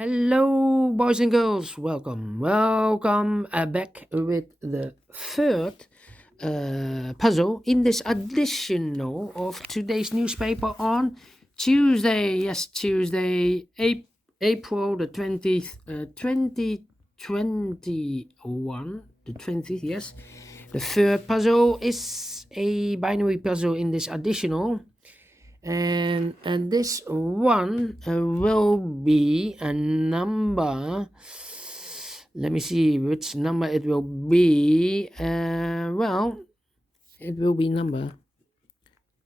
Hello, boys and girls. Welcome back with the third puzzle in this edition of today's newspaper on Tuesday. Yes, Tuesday, April the 20th, 2021. The 20th, yes. The third puzzle is a binary puzzle in this additional, and this one will be a number. Let me see which number it will be. Well, it will be number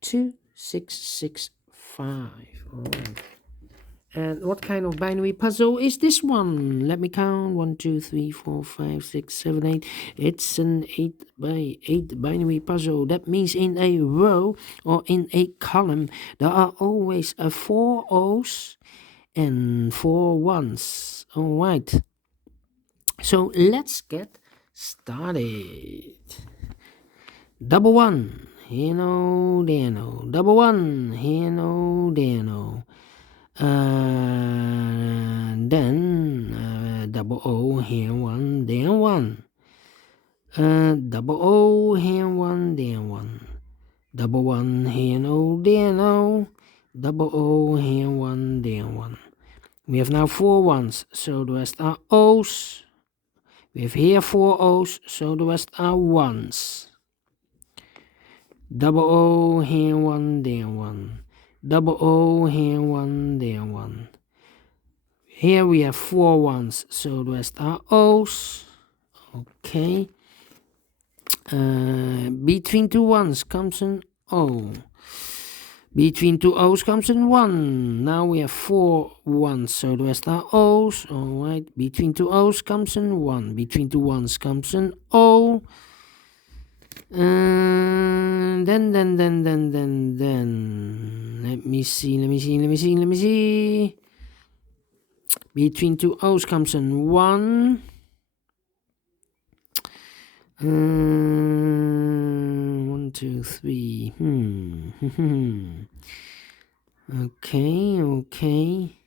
2665. All right. And what kind of binary puzzle is this one? Let me count. 1, 2, 3, 4, 5, 6, 7, 8. It's an 8 by 8 binary puzzle. That means in a row or in a column, there are always 4 O's and 4 ones. All right. So let's get started. Double one. Here no, there no. Double one. Here no, there no. Then double O, here one, there one. Double O, here one, there one. Double one, here no, there no. Double O, here one, there one. We have now 4 ones, so the rest are O's. We have here 4 O's, so the rest are ones. Double O, here one, there one. Double O, here one, there one. Here we have 4 ones, so the rest are O's. Okay. Between 2 ones comes an O. Between 2 O's comes an 1. Now we have 4 ones, so the rest are O's. Alright. Between 2 O's comes an 1. Between 2 ones comes an O. Then. Let me see. Between 2 O's comes an 1. 1, 2, 3. Okay.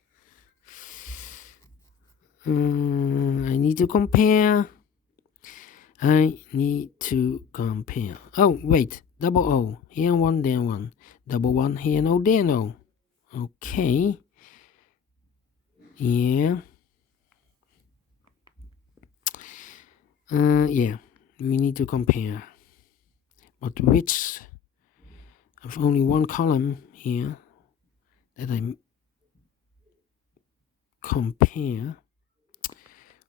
I need to compare. Oh, wait. Double O. Here one, there one. Double one, here no, there no. Okay. Yeah. Yeah. We need to compare. But which? I've only one column here that I compare.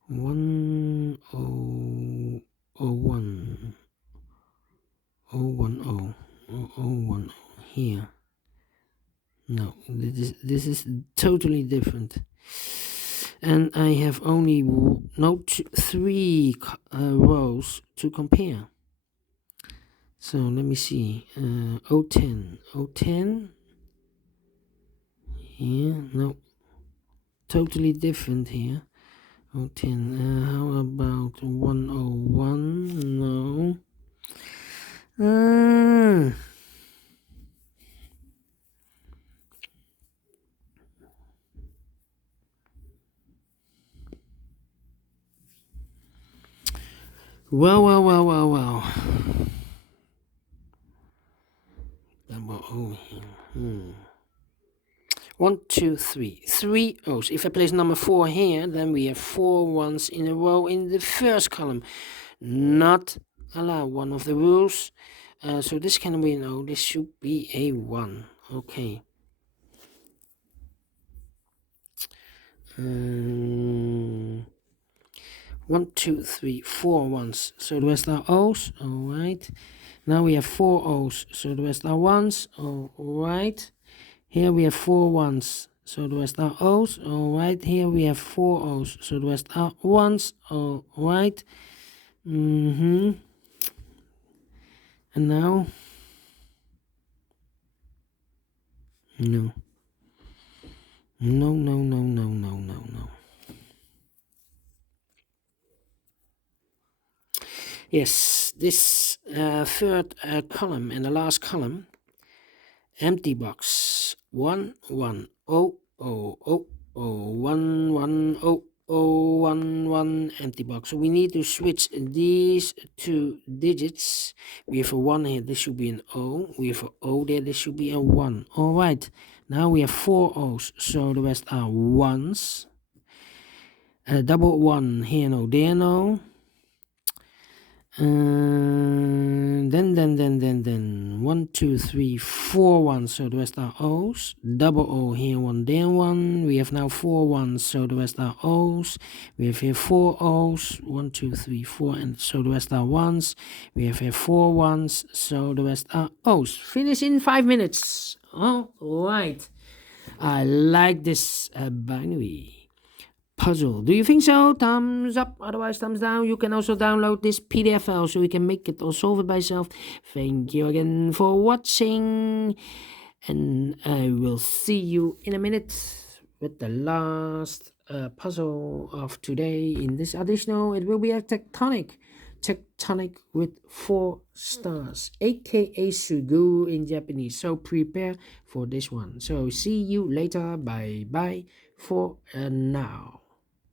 1 0 1 1 0 1 here. No, this is totally different. And I have only 3 rows to compare. So let me see. 010. Here, no. Totally different here. 010. How about 101? No. Well. Double O here. 1, 2, 3. 3 O's. If I place number 4 here, then we have 4 ones in a row in the first column. Not allow, one of the rules. So this can be an O. This should be a 1. Okay. 1, 2, 3, 4 ones. So the rest are O's. Alright. Now we have 4 O's. So the rest are ones. Alright. Here we have 4 ones. So the rest are O's. Alright. Here we have 4 O's. So the rest are ones. Alright. And now. No. Yes, this third column and the last column, empty box 1 1 0 0 0 1 empty box. So we need to switch these two digits. We have a 1 here, this should be an O. We have an O there, this should be a 1. All right, now we have 4 O's, so the rest are 1s. Double 1 here, no, there, no. Then 1, 2, 3, 4 ones, so the rest are O's. Double O here, 1, there, 1. We have now 4 ones, so the rest are O's. We have here 4 O's, 1, 2, 3, 4, and so the rest are 1s. We have here 4 ones, so the rest are O's. Finish in 5 minutes. All right. I like this binary puzzle. Do you think so? Thumbs up, otherwise thumbs down. You can also download this PDF file so you can make it or solve it by yourself. Thank you again for watching, and I will see you in a minute with the last puzzle of today. In this additional, it will be a tectonic with 4 stars, aka Sudoku in Japanese. So prepare for this one. So see you later. Bye bye for now.